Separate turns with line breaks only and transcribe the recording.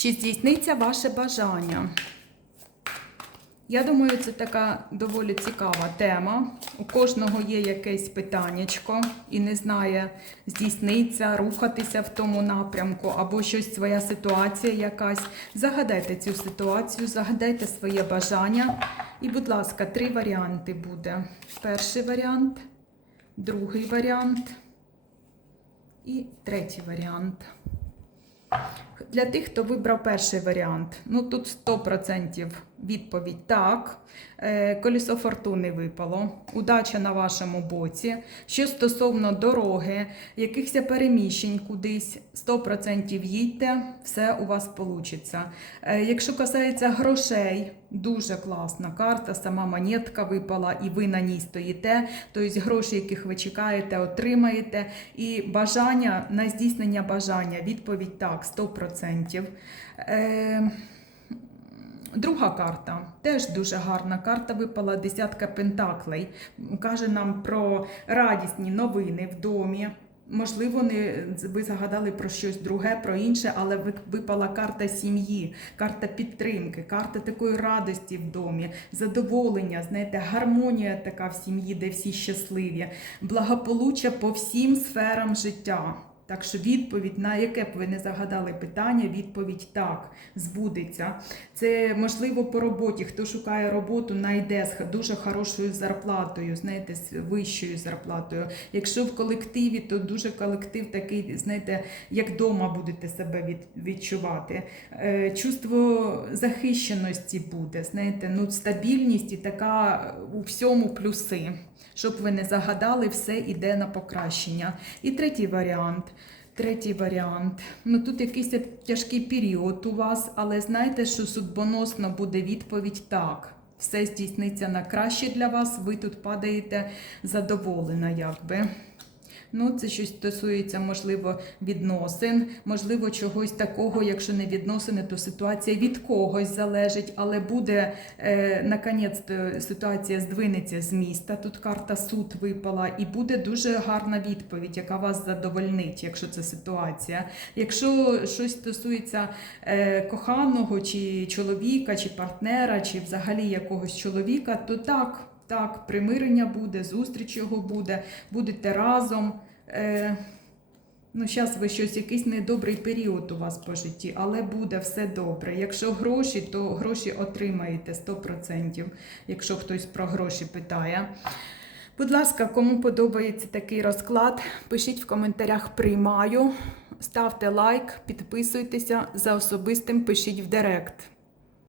Чи здійсниться ваше бажання? Я думаю, це така доволі цікава тема. У кожного є якесь питаннячко і не знає, здійсниться, рухатися в тому напрямку, або щось своя ситуація якась. Загадайте цю ситуацію, загадайте своє бажання. І, будь ласка, три варіанти буде. Перший варіант, другий варіант і третій варіант. Для тих, хто вибрав перший варіант, ну тут 100% відповідь так. Е, Колесо фортуни випало. Удача на вашому боці. Що стосовно дороги, якихось переміщень кудись, 100% їдьте, все у вас вийде. Якщо касається грошей, дуже класна карта, сама монетка випала, і ви на ній стоїте. Тобто гроші, яких ви чекаєте, отримаєте. І бажання на здійснення бажання, відповідь так, 100%. Друга карта теж дуже гарна карта випала десятка пентаклей. Каже нам про радісні новини в домі. Можливо, не ви загадали про щось друге, про інше, але ви- випала карта сім'ї, карта підтримки, карта такої радості в домі, задоволення, знаєте, гармонія така в сім'ї, де всі щасливі, благополуччя по всім сферам життя. Так що відповідь, на яке б ви не загадали питання, відповідь так, збудеться. Це можливо по роботі. Хто шукає роботу, знайде з дуже хорошою зарплатою, знаєте, з вищою зарплатою. Якщо в колективі, то дуже колектив такий, знаєте, як вдома будете себе відчувати. Е, чувство захищеності буде, знаєте, ну стабільність і така у всьому плюси. Щоб ви не загадали, все іде на покращення. І третій варіант. Третій варіант. Ну тут якийсь тяжкий період у вас, але знаєте, що судьбоносно буде відповідь так. Все здійсниться на краще для вас, ви тут падаєте задоволена, якби. Ну, це щось стосується, можливо, відносин, можливо, чогось такого, якщо не відносини, то ситуація від когось залежить, але буде е, наконець ситуація здвинеться з міста. Тут карта суд випала, і буде дуже гарна відповідь, яка вас задовольнить, якщо це ситуація. Якщо щось стосується е, коханого, чи чоловіка, чи партнера, чи взагалі якогось чоловіка, то так. Так, примирення буде, зустріч його буде, будете разом. Е, ну, зараз ви щось, якийсь недобрий період у вас по житті, але буде все добре. Якщо гроші, то гроші отримаєте 100%, якщо хтось про гроші питає. Будь ласка, кому подобається такий розклад, пишіть в коментарях приймаю, ставте лайк, підписуйтеся за особистим, пишіть в директ.